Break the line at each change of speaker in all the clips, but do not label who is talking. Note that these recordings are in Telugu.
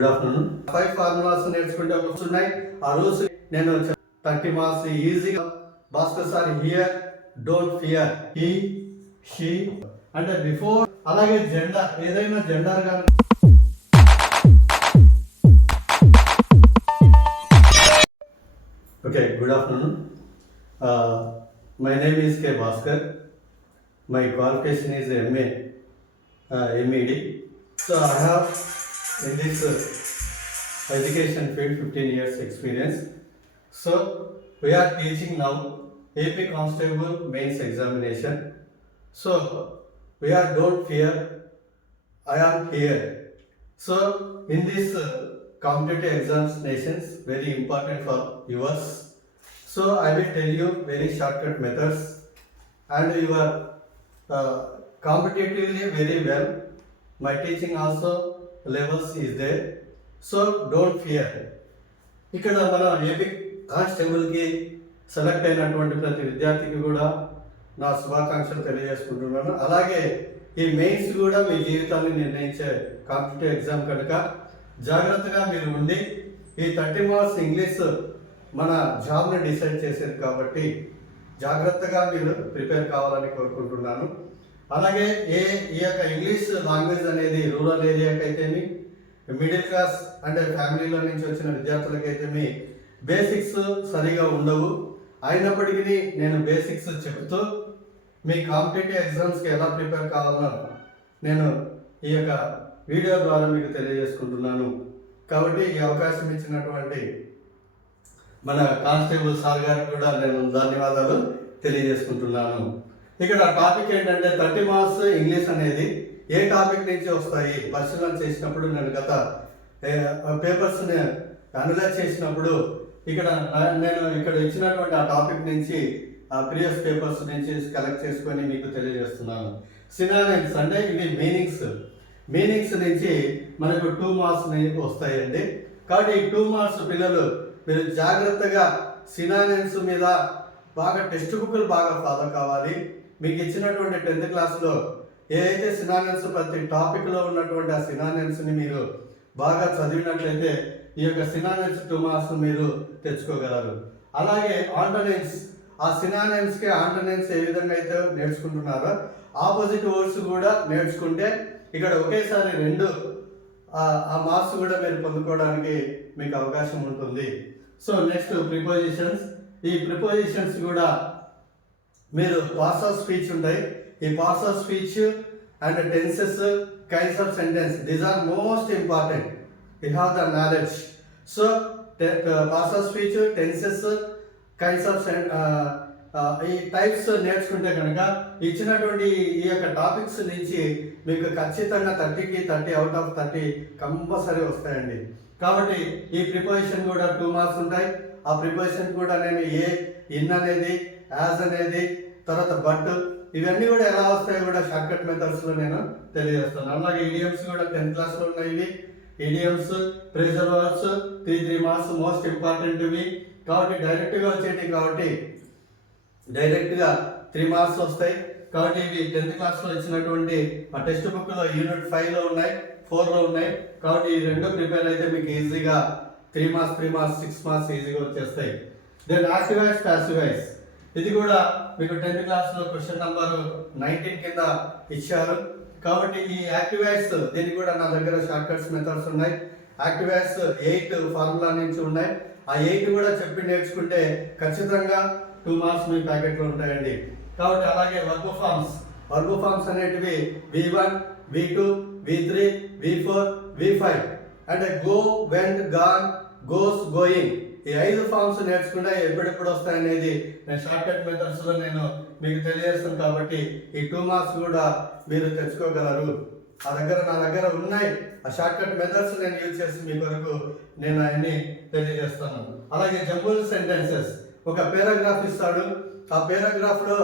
గుడ్ ఆఫ్టర్నూన్ ఫైవ్ ఫార్ములాస్ నేర్చుకుంటే ఉన్నాయి. ఆ రూల్స్ నేను థర్టీ మార్క్స్ ఈజీగా Bhaskar sir here don't fear he she అంటే బిఫోర్ అలాగే జెండర్ ఏదైనా జెండర్ కానీ okay good afternoon my name is K Bhaskar my qualification is MA MEd so I have in this uh, education field 15 years experience. So we are teaching now ap constable mains examination. So we are don't fear i am here. So in this uh, competitive examinations very important for yours so i will tell you very shortcut methods. And you are uh, competitively very well. My teaching also levels is there. So don't fear. ఇక్కడ మన ఏపీ కానిస్టేబుల్కి సెలెక్ట్ అయినటువంటి ప్రతి విద్యార్థికి కూడా నా శుభాకాంక్షలు తెలియజేసుకుంటున్నాను. అలాగే ఈ మెయిన్స్ కూడా మీ జీవితాన్ని నిర్ణయించే కాంపిటేటివ్ ఎగ్జామ్ కనుక జాగ్రత్తగా మీరు ఉండి ఈ థర్టీ మార్క్స్ ఇంగ్లీష్ మన జాబ్ని డిసైడ్ చేసేది కాబట్టి జాగ్రత్తగా మీరు ప్రిపేర్ కావాలని కోరుకుంటున్నాను. అలాగే ఏ ఈ యొక్క ఇంగ్లీష్ లాంగ్వేజ్ అనేది రూరల్ ఏరియాకి అయితేమి మిడిల్ క్లాస్ అంటే ఫ్యామిలీలో నుంచి వచ్చిన విద్యార్థులకైతేమి బేసిక్స్ సరిగా ఉండవు. అయినప్పటికీ నేను బేసిక్స్ చెబుతూ మీ కాంపిటేటివ్ ఎగ్జామ్స్కి ఎలా ప్రిపేర్ కావాలో నేను ఈ యొక్క వీడియో ద్వారా మీకు తెలియజేసుకుంటున్నాను. కాబట్టి ఈ అవకాశం ఇచ్చినటువంటి మన కానిస్టేబుల్ సార్ గారికి కూడా నేను ధన్యవాదాలు తెలియజేసుకుంటున్నాను. ఇక్కడ టాపిక్ ఏంటంటే థర్టీ మార్క్స్ ఇంగ్లీష్ అనేది ఏ టాపిక్ నుంచి వస్తాయి? పరిశీలన చేసినప్పుడు నేను గత పేపర్స్ని అనలైజ్ చేసినప్పుడు ఇక్కడ నేను ఇక్కడ ఇచ్చినటువంటి ఆ టాపిక్ నుంచి ఆ ప్రీవియస్ పేపర్స్ నుంచి కలెక్ట్ చేసుకొని మీకు తెలియజేస్తున్నాను. సినానిమ్స్ అంటే ఇవి మీనింగ్స్ మీనింగ్స్ నుంచి మనకు టూ మార్క్స్ వస్తాయండి. కాబట్టి ఈ టూ మార్క్స్ పిల్లలు మీరు జాగ్రత్తగా సినానిమ్స్ మీద బాగా టెక్స్ట్ బుక్లు బాగా ఫాలో కావాలి. మీకు ఇచ్చినటువంటి టెన్త్ క్లాస్లో ఏదైతే సినానెన్స్ ప్రతి టాపిక్లో ఉన్నటువంటి ఆ సినానెన్స్ని మీరు బాగా చదివినట్లయితే ఈ యొక్క సినానెన్స్ టూ మార్క్స్ మీరు తెచ్చుకోగలరు. అలాగే ఆంటోనెన్స్ ఆ సినానెన్స్కి ఆంటోనెన్స్ ఏ విధంగా అయితే నేర్చుకుంటున్నారో ఆపోజిట్ వర్డ్స్ కూడా నేర్చుకుంటే ఇక్కడ ఒకేసారి రెండు ఆ మార్క్స్ కూడా మీరు పొందుకోవడానికి మీకు అవకాశం ఉంటుంది. సో నెక్స్ట్ ప్రిపోజిషన్స్ ఈ ప్రిపోజిషన్స్ కూడా మీరు పార్ట్స్ ఆఫ్ స్పీచ్ ఉంటాయి. ఈ parts of speech and tenses kinds of sentence these are most important you have the knowledge so parts of speech tenses kinds of ఈ టైప్స్ నేర్చుకుంటే కనుక ఇచ్చినటువంటి ఈ యొక్క టాపిక్స్ నుంచి మీకు ఖచ్చితంగా థర్టీకి thirty out of thirty compulsory వస్తాయండి. కాబట్టి ఈ ప్రిపరేషన్ కూడా టూ మార్క్స్ ఉంటాయి. ఆ ప్రిపరేషన్ కూడా నేను ఏ ఇన్ అనేది యాజ్ అనేది తర్వాత బట్ ఇవన్నీ కూడా ఎలా వస్తాయో కూడా షార్ట్కట్ మెథడ్స్లో నేను తెలియజేస్తాను. అలాగే ఈడియమ్స్ కూడా టెన్త్ క్లాస్లో ఉన్నాయి. ఇవి idioms phrasal words three three marks most ఇంపార్టెంట్వి కాబట్టి డైరెక్ట్గా వచ్చేటివి కాబట్టి డైరెక్ట్గా త్రీ మార్క్స్ వస్తాయి. కాబట్టి ఇవి టెన్త్ క్లాస్లో ఇచ్చినటువంటి ఆ టెక్స్ట్ బుక్లో యూనిట్ ఫైవ్లో ఉన్నాయి ఫోర్లో ఉన్నాయి. కాబట్టి ఈ రెండు ప్రిపేర్ అయితే మీకు ఈజీగా three marks three marks six marks ఈజీగా వచ్చేస్తాయి. దెన్ యాక్టివైజ్ ప్యాసివైజ్ ఇది కూడా మీకు టెన్త్ క్లాస్లో క్వశ్చన్ నెంబర్ నైన్టీన్ కింద ఇచ్చారు. కాబట్టి ఈ యాక్టివైస్ దీనికి కూడా నా దగ్గర షార్ట్ కట్స్ మెథడ్స్ ఉన్నాయి. యాక్టివైస్ ఎయిట్ ఫార్ములా నుంచి ఉన్నాయి. ఆ ఎయిట్ కూడా చెప్పి నేర్చుకుంటే ఖచ్చితంగా టూ మార్క్స్ మీ ప్యాకెట్లో ఉంటాయండి. కాబట్టి అలాగే వర్క్ ఫార్మ్స్. వర్క్ ఫార్మ్స్ అనేటివి V one V two V three V four V five. అంటే go went gone goes going. ఈ ఐదు ఫామ్స్ నేర్చుకుంటే ఎప్పుడెప్పుడు వస్తాయనేది నేను షార్ట్ కట్ మెథడ్స్లో నేను మీకు తెలియజేస్తాను కాబట్టి ఈ టూ మార్క్స్ కూడా మీరు తెచ్చుకోగలరు. ఆ దగ్గర నా దగ్గర ఉన్నాయి. ఆ షార్ట్ కట్ మెథడ్స్ నేను యూజ్ చేసి మీ కొరకు నేను అవన్నీ తెలియజేస్తాను. అలాగే జంబుల్ సెంటెన్సెస్ ఒక పేరాగ్రాఫ్ ఇస్తాడు. ఆ పేరాగ్రాఫ్లో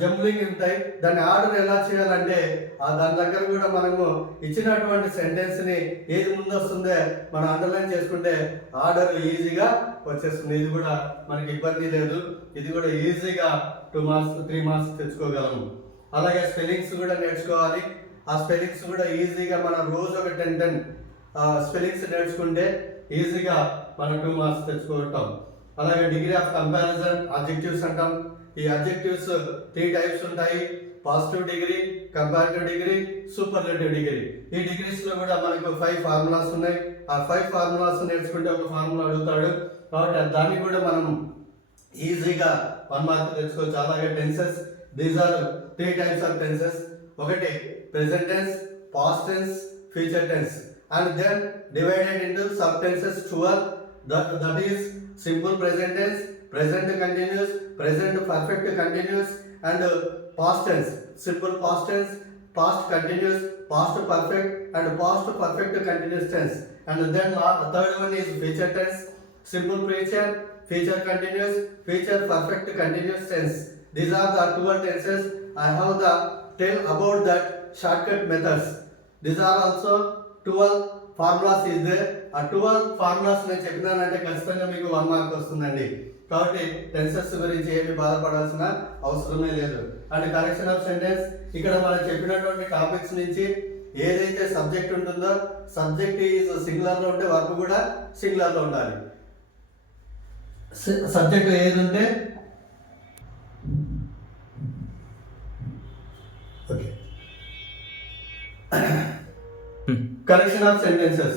జంబ్లింగ్ ఉంటాయి. దాన్ని ఆర్డర్ ఎలా చేయాలంటే ఆ దాని దగ్గర కూడా మనము ఇచ్చినటువంటి సెంటెన్స్ని ఏది ముందు వస్తుందో మనం అండర్లైన్ చేసుకుంటే ఆర్డర్ ఈజీగా వచ్చేస్తుంది. ఇది కూడా మనకి ఇబ్బంది లేదు. ఇది కూడా ఈజీగా టూ మార్క్స్ త్రీ మార్క్స్ తెచ్చుకోగలము. అలాగే స్పెల్లింగ్స్ కూడా నేర్చుకోవాలి. ఆ స్పెల్లింగ్స్ కూడా ఈజీగా మనం రోజు ఒక టెన్ టెన్ స్పెల్లింగ్స్ నేర్చుకుంటే ఈజీగా మనం టూ మార్క్స్ తెచ్చుకుంటాం అలాగే డిగ్రీ ఆఫ్ కంపారిజన్ అబ్జెక్టివ్స్ అంటాం. ఈ అబ్జెక్టివ్స్ త్రీ టైప్స్ ఉంటాయి. Positive degree comparative degree superlative degree ఈ డిగ్రీస్లో కూడా మనకు ఫైవ్ ఫార్ములాస్ ఉన్నాయి. ఆ ఫైవ్ ఫార్ములాస్ నేర్చుకుంటే ఒక ఫార్ములా అడుగుతాడు. కాబట్టి దాన్ని కూడా మనం ఈజీగా వన్ మార్క్ తెచ్చుకోవచ్చు. అలాగే tenses these are three types of tenses ఒకటి present tense past tense future tense and then divided into sub tenses twelve that that is simple present tense present continuous present perfect continuous and past tense simple past tense past continuous, past perfect, and past perfect continuous tense. And then la- third one is future tense, simple future, future continuous, future perfect continuous tense. These are the 12 tenses. I have the tell about that shortcut methods. These are also 12 formulas is they ఆ ట్వెల్వ్ ఫార్ములాస్ నేను చెప్పినానంటే ఖచ్చితంగా మీకు వన్ మార్క్ వస్తుందండి. కాబట్టి టెన్సెస్ గురించి ఏమి బాధపడాల్సిన అవసరమే లేదు. అండ్ కరెక్షన్ ఆఫ్ సెంటెన్స్ ఇక్కడ మనం చెప్పినటువంటి టాపిక్స్ నుంచి ఏదైతే సబ్జెక్ట్ ఉంటుందో సబ్జెక్ట్ ఈజ్ సింగులర్లో ఉంటే వర్క్ కూడా సింగులర్లో ఉండాలి. సబ్జెక్ట్ ఏది ఉంటే okay. Correction of sentences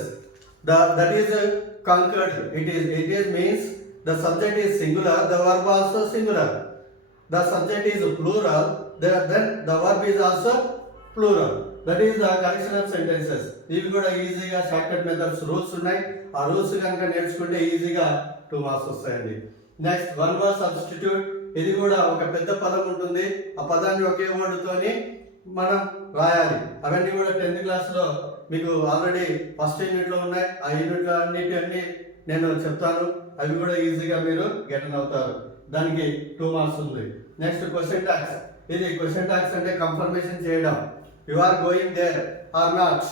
the that is uh, conquered it is it is means the subject is singular the verb also singular the subject is plural the, then the verb is also plural that is the correction of sentences ఇవి కూడా ఈజీగా షార్ట్ కట్ మెథడ్స్ రూల్స్ ఉన్నాయి ఆ రూల్స్ కనుక నేర్చుకుంటే ఈజీగా టూ మార్క్స్ వస్తాయండి నెక్స్ట్ వన్ వర్డ్ సబ్స్టిట్యూట్ ఇది కూడా ఒక పెద్ద పదం ఉంటుంది ఆ పదాన్ని ఒకే వర్డ్తోని మనం రాయాలి. అవన్నీ కూడా టెన్త్ క్లాస్లో మీకు ఆల్రెడీ ఫస్ట్ యూనిట్లో ఉన్నాయి. ఆ యూనిట్లో అన్నిటి అన్ని నేను చెప్తాను. అవి కూడా ఈజీగా మీరు గెటన్ అవుతారు. దానికి టూ మార్క్స్ ఉంది. నెక్స్ట్ క్వశ్చన్ ట్యాక్స్ ఇది క్వశ్చన్ ట్యాక్స్ అంటే కన్ఫర్మేషన్ చేయడం. You are going there are not.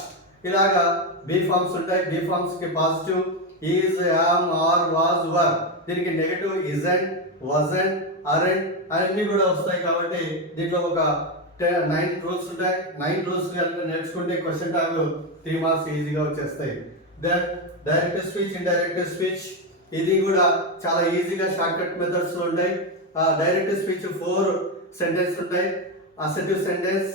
ఇలాగా బీ ఫార్మ్స్ ఉంటాయి. Be ఫార్మ్స్కి positive. Is am are was were. దీనికి నెగటివ్ ఇజెంట్ వజన్ అరెంట్ అవన్నీ కూడా వస్తాయి కాబట్టి దీంట్లో ఒక నైన్ రూల్స్ ఉంటాయి. నైన్ రూల్స్ నేర్చుకుంటే క్వశ్చన్ ట్యాగ్ త్రీ మార్క్స్ ఈజీగా వచ్చేస్తాయి. Then direct speech indirect speech ఇది కూడా చాలా ఈజీగా షార్ట్ కట్ మెథడ్స్ ఉంటాయి. డైరెక్ట్ స్పీచ్ ఫోర్ సెంటెన్స్ ఉంటాయి. Assertive sentence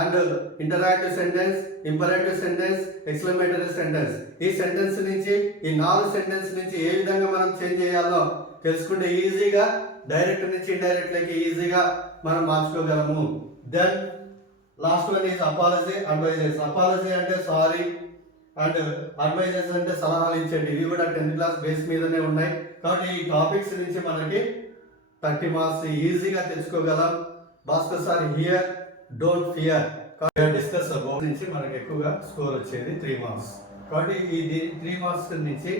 and interrogative sentence imperative sentence exclamatory sentence ఈ సెంటెన్స్ నుంచి ఈ నాలుగు సెంటెన్స్ నుంచి ఏ విధంగా మనం చేంజ్ చేయాలో తెలుసుకుంటే ఈజీగా డైరెక్ట్ నుంచి ఇండైరెక్ట్ లకి ఈజీగా మనం మార్చుకోగలము. Then last one is apology advices apology అంటే సారీ అండ్ అడ్వైజెస్ అంటే సలహాలు ఇచ్చేటి ఇవి కూడా టెన్త్ క్లాస్ బేస్ మీదనే ఉన్నాయి. కాబట్టి ఈ టాపిక్స్ నుంచి మనకి థర్టీ మార్క్స్ ఈజీగా తెచ్చుకోగలం. Bhaskar sir here don't fear discuss about నుంచి మనకి ఎక్కువగా స్కోర్ వచ్చేది త్రీ మార్క్స్ కాబట్టి ఈ త్రీ మార్క్స్ నుంచి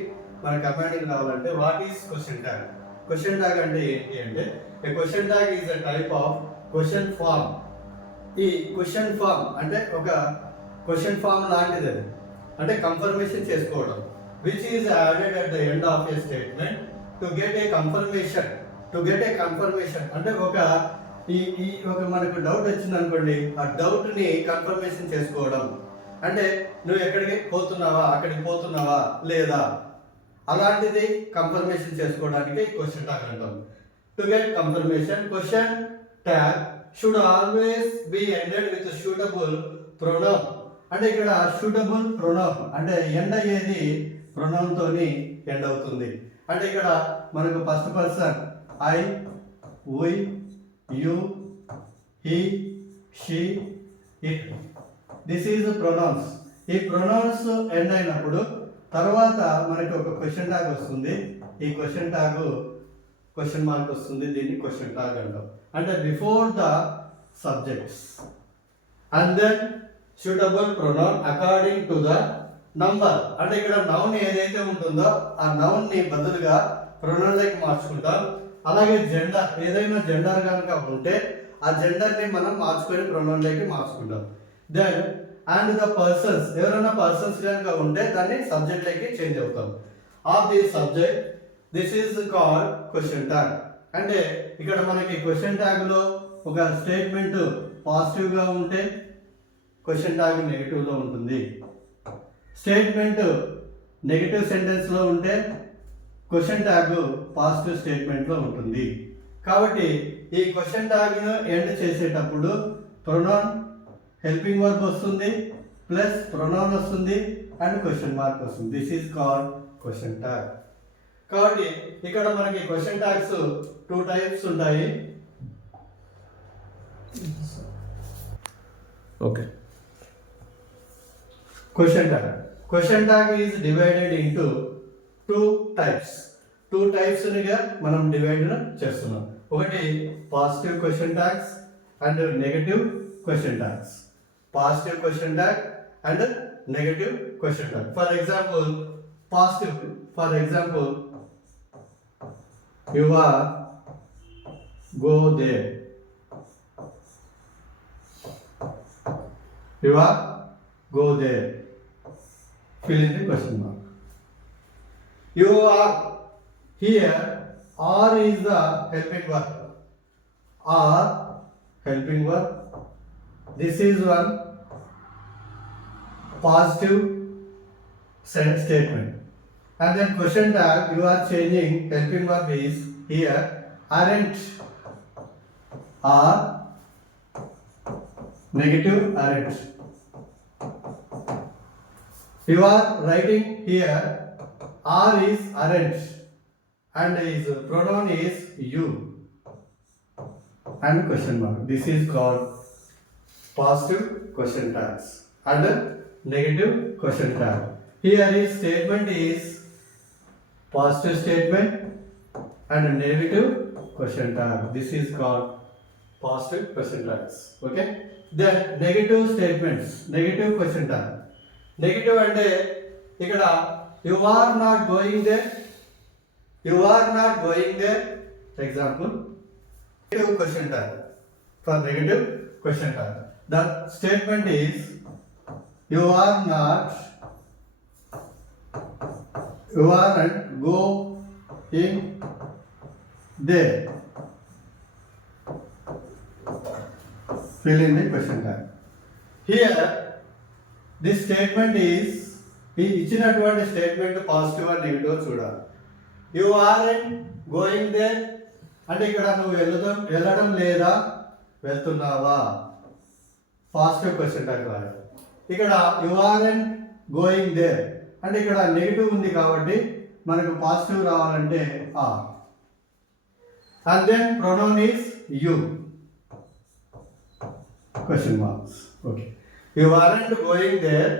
మనకి అపాయింట్మెంట్ రావాలంటే what is question tag question tag అంటే ఏంటి అంటే a question tag is a type of question form ఈ క్వశ్చన్ ఫామ్ అంటే ఒక క్వశ్చన్ ఫామ్ లాంటిది అది. అంటే కన్ఫర్మేషన్ చేసుకోవడం which is added at the end of a statement to get a confirmation to get a confirmation అంటే ఒక ఈ ఈ ఒక మనకు డౌట్ వచ్చింది అనుకోండి ఆ డౌట్ని కన్ఫర్మేషన్ చేసుకోవడం. అంటే నువ్వు ఎక్కడికి పోతున్నావా అక్కడికి పోతున్నావా లేదా? అలాంటిది కన్ఫర్మేషన్ చేసుకోవడానికి క్వశ్చన్ ట్యాగ్ అంటాం. To get confirmation question tag should always be ended with suitable pronoun అంటే ఇక్కడ షూటబుల్ ప్రొనౌన్ అంటే ఎండ్ అయ్యేది ప్రొనౌన్ తోని ఎండ్ అవుతుంది. అంటే ఇక్కడ మనకు first person I we you he she it this is pronouns ఈ ప్రొనౌన్స్ ఎండ్ అయినప్పుడు తర్వాత మనకి ఒక క్వశ్చన్ ట్యాగ్ వస్తుంది. ఈ క్వశ్చన్ ట్యాగ్ క్వశ్చన్ మార్క్ వస్తుంది. దీన్ని క్వశ్చన్ ట్యాగ్ అంటాం. అంటే before the subjects and then suitable pronoun according to the number అంటే ఇక్కడ నౌన్ ఏదైతే ఉంటుందో ఆ నౌన్ని బదులుగా ప్రొనౌన్ లైక్ మార్చుకుంటాం. అలాగే జెండర్ ఏదైనా జెండర్ కనుక ఉంటే ఆ జెండర్ని మనం మార్చుకొని ప్రొనౌన్ లైక్ మార్చుకుంటాం. దెన్ అండ్ ద పర్సన్స్ ఎవరైనా పర్సన్స్ కనుక ఉంటే దాన్ని సబ్జెక్ట్ లైక్ చేంజ్ అవుతాం. Of the subject this is call question tag అంటే ఇక్కడ మనకి క్వశ్చన్ ట్యాగ్లో ఒక స్టేట్మెంట్ పాజిటివ్గా ఉంటే క్వశ్చన్ ట్యాగ్ నెగిటివ్లో ఉంటుంది. స్టేట్మెంట్ నెగిటివ్ సెంటెన్స్లో ఉంటే క్వశ్చన్ ట్యాగ్ పాజిటివ్ స్టేట్మెంట్లో ఉంటుంది. కాబట్టి ఈ క్వశ్చన్ ట్యాగ్ను ఎండ్ చేసేటప్పుడు ప్రొనౌన్ హెల్పింగ్ వర్క్ వస్తుంది ప్లస్ ప్రొనౌన్ వస్తుంది అండ్ క్వశ్చన్ మార్క్ వస్తుంది. This is called question tag కాబట్టి ఇక్కడ మనకి క్వశ్చన్ ట్యాగ్స్ టూ టైప్స్ ఉంటాయి.
Okay
question tag question tag is divided into two types two టైప్స్గా మనం డివైడ్ చేస్తున్నాం. ఒకటి positive question tags and negative question tags positive question tag and negative question tag for example positive for example you are go there you are go there. Fill in the question mark. You are here. Are is the helping verb. Are helping verb. This is one positive sen- statement. And then question tag you are changing helping verb is here aren't are negative aren't. You are writing here R is aren't and his pronoun is you and question mark. This is called positive question tags and negative question tag here ఈ statement is positive statement and negative question tag this is called positive question tags okay then negative statements negative question tag negative అంటే ఇక్కడ you are not going there you are not going there example negative question tag for negative question tag the statement is you are not you are and go in there fill in the question tag. Here, this statement is ఈ ఇచ్చినటువంటి స్టేట్మెంట్ పాజిటివ్ అండ్ నెగిటివ్ చూడాలి. యు ఆర్ గోయింగ్ దే అంటే ఇక్కడ నువ్వు వెళ్ళడం వెళ్ళడం లేదా వెళ్తున్నావా? పాజిటివ్ క్వశ్చన్ టైప్ రాయాలి ఇక్కడ యు ఆర్ గోయింగ్ దే అంటే ఇక్కడ నెగిటివ్ ఉంది కాబట్టి మనకు పాజిటివ్ రావాలంటే are and then pronoun is you question marks okay you aren't going there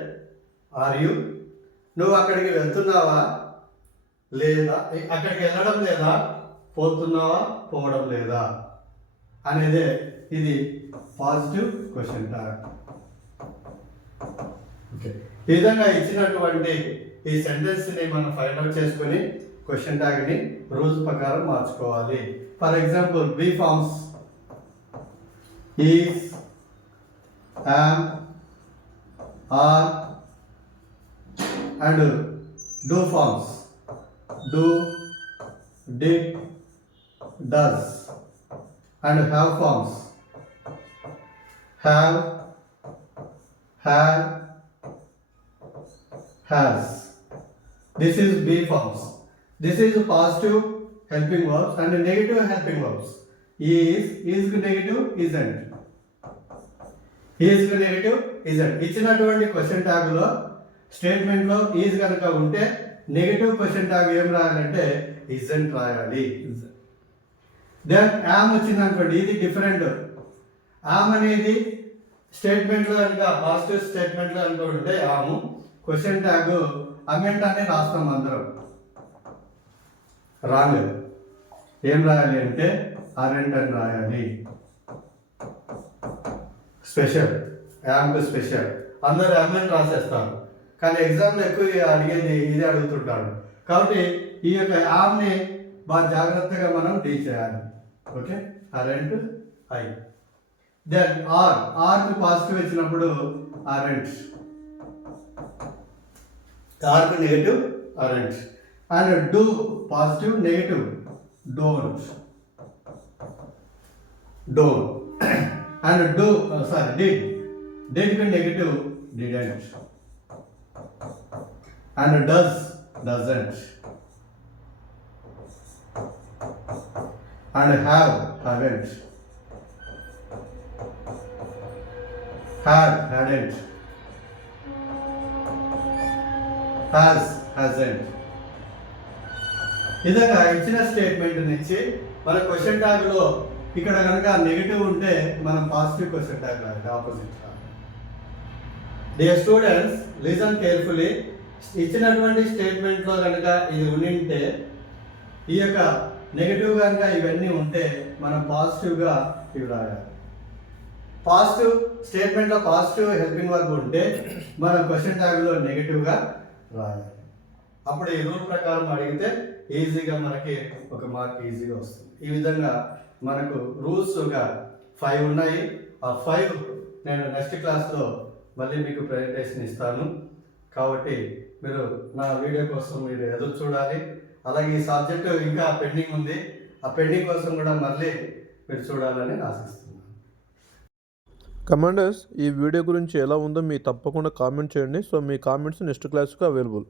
are you నువ్వు అక్కడికి వెళ్తున్నావా? లేదా? అక్కడికి వెళ్ళడం లేదా? పోతున్నావా? పోవడం లేదా? అనేదే ఇది పాజిటివ్ క్వశ్చన్ ట్యాగ్ ఓకే. ఈ విధంగా ఇచ్చినటువంటి ఈ సెంటెన్స్ని మనం ఫైండ్ అవుట్ చేసుకొని క్వశ్చన్ ట్యాగ్ని రూల్స్ ప్రకారం మార్చుకోవాలి. For example be forms is am are and do forms do did does and have forms Have, had, has. This is B forms. This is positive helping verbs and negative helping verbs. Is, is negative, isn't. Is negative isn't ఇచ్చినటువంటి క్వశ్చన్ ట్యాగ్లో స్టేట్మెంట్లో ఈజ్ కనుక ఉంటే నెగటివ్ క్వశ్చన్ ట్యాగ్ ఏం రాయాలంటే ఇజెంట్ రాయాలి దెన్ యామ్ వచ్చింది అనుకోండి ఇది డిఫరెంట్ ఆమె అనేది స్టేట్మెంట్లో కనుక పాజిటివ్ స్టేట్మెంట్లో కనుక ఉంటే ఆము. క్వశ్చన్ ట్యాగ్ అమెంట్ అని రాస్తాం అందరం. రాంగ్ ఏం రాయాలి అంటే అరెంట్ అని రాయాలి. స్పెషల్ యాంప్ స్పెషల్ అందరు అమెంట్ రాసేస్తారు. కానీ ఎగ్జామ్లో ఎక్కువ అడిగేది ఇది అడుగుతుంటాడు కాబట్టి ఈ యొక్క యామ్ని బాగా జాగ్రత్తగా మనం డీల్ చేయాలి. Okay? Aren't I. Then are Arki positive వచ్చినప్పుడు are Arki negative aren't and do positive negative don't don't and do sorry did డిడ్కి negative didn't and does doesn't and have haven't had hadn't has hasn't విధంగా ఇచ్చిన స్టేట్మెంట్ నుంచి మన క్వశ్చన్ ట్యాగ్లో ఇక్కడ కనుక నెగిటివ్ ఉంటే మనం పాజిటివ్ క్వశ్చన్ ట్యాగ్ రాయాలి opposite dear students listen carefully ఇచ్చినటువంటి స్టేట్మెంట్లో కనుక ఇది ఉండింటే ఈ యొక్క నెగిటివ్ కనుక ఇవన్నీ ఉంటే మనం పాజిటివ్గా ఇవి రాయాలి. పాజిటివ్ స్టేట్మెంట్లో పాజిటివ్ హెల్పింగ్ వర్క్ ఉంటే మనం క్వశ్చన్ ట్యాగ్లో నెగిటివ్గా రాయాలి. అప్పుడు ఈ రూల్ ప్రకారం అడిగితే ఈజీగా మనకి ఒక మార్క్ ఈజీగా వస్తుంది. ఈ విధంగా మనకు రూల్స్ ఒక ఫైవ్ ఉన్నాయి. ఆ ఫైవ్ నేను నెక్స్ట్ క్లాస్లో మళ్ళీ మీకు ప్రజెంటేషన్ ఇస్తాను. కాబట్టి మీరు నా వీడియో కోసం మీరు ఎదురు చూడాలి. అలాగే ఈ సబ్జెక్టు ఇంకా పెండింగ్ ఉంది. ఆ పెండింగ్ కోసం కూడా మళ్ళీ మీరు చూడాలని ఆశిస్తాను
కమాండర్స్ ఈ వీడియో గురించి ఎలా ఉందో మీ తప్పకుండా కామెంట్ చేయండి. సో మీ కామెంట్స్ నెక్స్ట్ క్లాస్కి అవైలబుల్